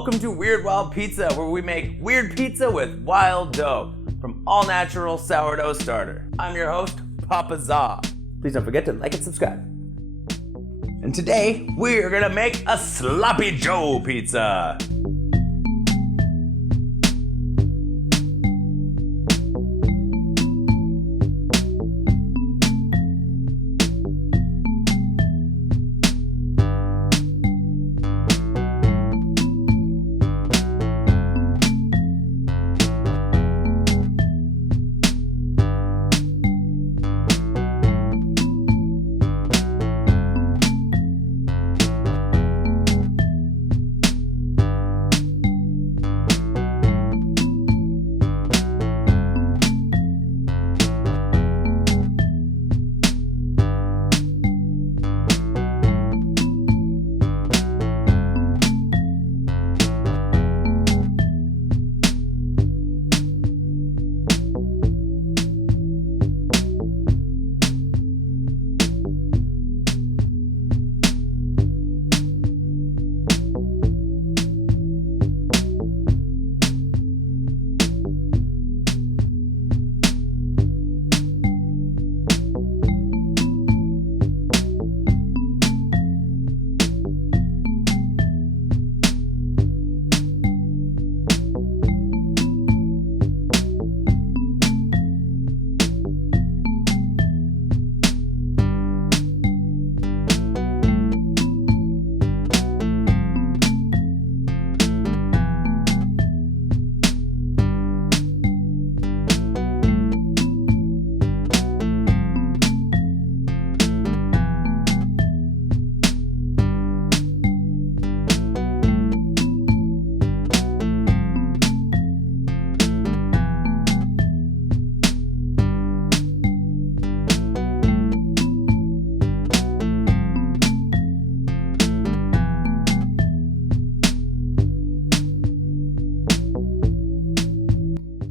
Welcome to Weird Wild Pizza, where we make weird pizza with wild dough from all-natural sourdough starter. I'm your host, Papa Za. Please don't forget to like and subscribe. And today, we're gonna make a Sloppy Joe pizza.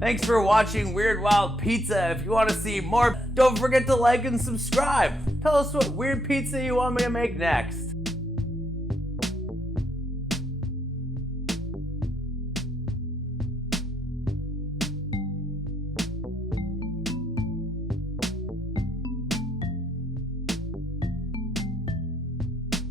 Thanks for watching Weird Wild Pizza. If you want to see more, don't forget to like and subscribe. Tell us what weird pizza you want me to make next.